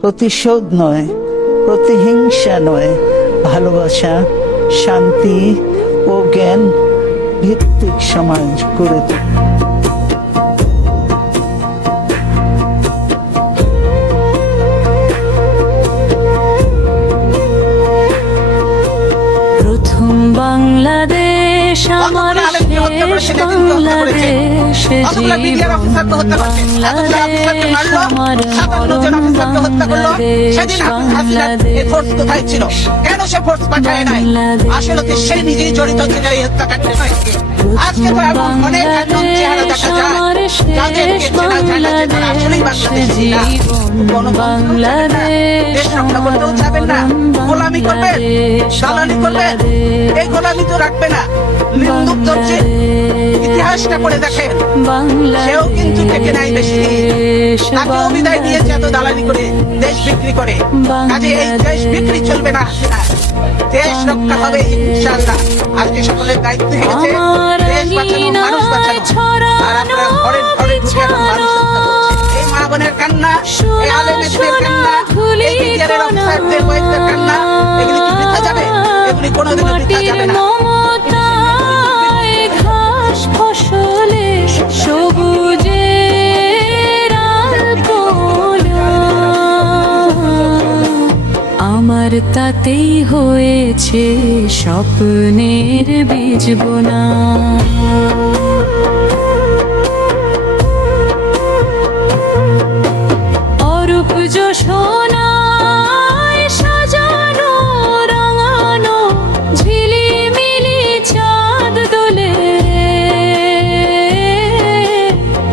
প্রতিশোধ নয়, প্রতিহিংসা নয়, ভালোবাসা, শান্তি ও জ্ঞান ভিত্তিক সমাজ গড়ে তোলে। প্রথম বাংলাদেশ আমার শেষ বাংলাদেশ, জীবন বাংলাদেশ আমার মরণ বাংলাদেশ, বাংলাদেশ কেন সে ফোর্স পাঠায় নাই? আসলে তো সে নিজেই জড়িত ছিল এই হত্যাকাণ্ডে। আজকে তো এমন অনেক একজন চেহারা দেখা যায় যাদেরকে চেনা যায় না যে তারা আসলেই বাংলাদেশী না। কোনো বাংলাদেশ দেশ রক্ষা করতেও চাবেন না, গোলামি করবেন, দালালি করবেন। এই গোলামি তো রাখবে না। লিন্দুক ধরছে, ইতিহাসটা পড়ে দেখেন, সেও কিন্তু টেকে নাই বেশি দিন। তাকেও বিদায় দিয়েছে এত দালালি করে, দেশ বিক্রি করে। কাজে এই দেশ বিক্রি চলবে না, দেশ রক্ষা হবে ইনশাআল্লাহ। আজকে সকলের দায়িত্ব হয়ে গেছে দেশ বাঁচানো, মানুষ বাঁচানো। আর আপনারা ঘরে ঘরে ঢুকে এখন মানুষ হত্যা করছে। এই মা বোনের কান্না, এই আলেমেদের কান্না, এই বিডিআরের অফিসারদের ওয়াইফদের কান্না, এগুলি কি বৃথা যাবে? এগুলি কোনোদিনও বৃথা যাবে না। ঘাস ফসলে সবুজের আলপনা, আমার তাতেই হয়েছে স্বপ্নের বীজ বোনা। অরূপ যশোনায় সাজানো রাঙানো ঝিলিমিলি চাঁদ দোলে,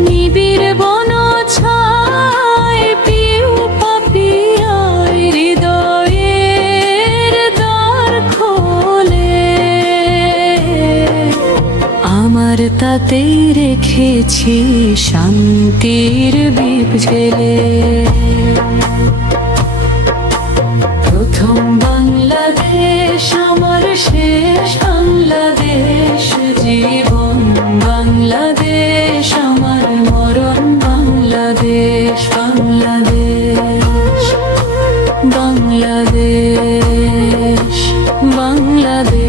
নিবিড় বন ছায় পিউ পাপিয়ায় হৃদয়ের দ্বার খোলে, আমার তাতেই রেখেছি শান্তির দীপ জেলে। প্রথম বাংলাদেশ আমার শেষ বাংলাদেশ, জীবন বাংলাদেশ আমার মরণ বাংলাদেশ, বাংলাদেশ বাংলাদেশ বাংলাদেশ।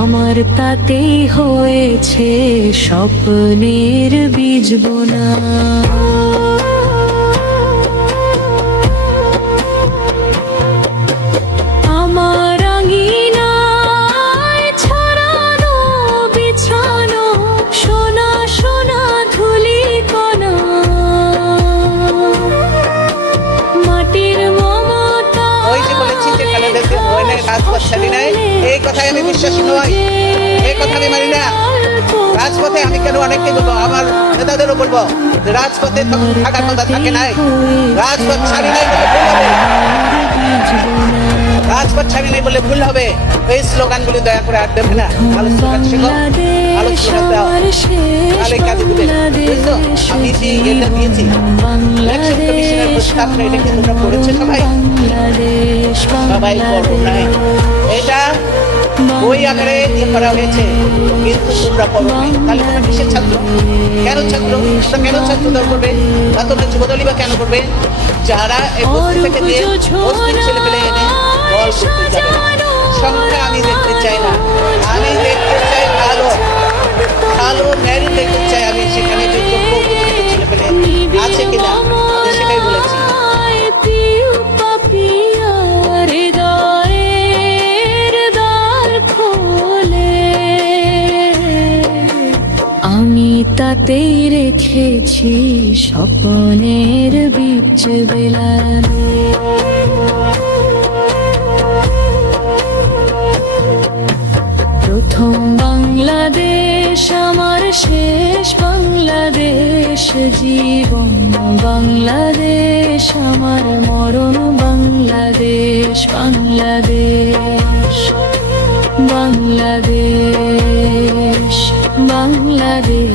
আমার তাতেই হয়েছে স্বপ্নের বীজ বোনা। আমার আঙিনায় ছড়ানো বিছানো সোনা সোনা ধুলি কণা, মাটির মমতা। ওই যে বলেছি যে কানাডাতে ভয়নের রাজপথশালী নাই, এই কথায় আমি বিশ্বাসী নই, এই কথা আমি মানি না। রাজপথে আমি কেন অনেককে বলবো, আমার নেতাদেরও বলবো যে রাজপথে তখন থাকার কথা থাকে নাই। রাজপথ ছাড়ি নাই বলে ভুল হবে, রাজপথ ছাড়ি নাই বলে ভুল হবে। এই স্লোগানগুলি দয়া করে আর দেবে না। ভালো স্লোগান শেখো, ভালো স্লোগান দাও, তাহলে কাজে দেবে। বুঝছো? আমি যে এটা দিয়েছি ইলেকশন কমিশনের প্রস্তাবটা, এটা কি তোমরা পড়েছো সবাই? সবাই পড়ো নাই। এটা বই আকারে দিয়ে করা হয়েছে, কিন্তু তোমরা পড়ো নাই। তাহলে তোমরা কিসের ছাত্র? কেন ছাত্র? তোমরা কেন ছাত্র দল করবে বা তোমরা যুবদলই বা কেন করবে? যারা এই বস্তি থেকে দিয়ে বস্তির ছেলে পেলে এনে দল করতে যাবে। সংখ্যা আমি দেখতে চাই না, আমি দেখতে চাই ভালো ভালো ম্যারি দেখতে চাই। তাতেই রেখেছি স্বপ্নের বীজ বেলার। প্রথম বাংলাদেশ আমার, শেষ বাংলাদেশ জীবন বাংলাদেশ আমার, মরণ বাংলাদেশ বাংলাদেশ বাংলাদেশ বাংলাদেশ।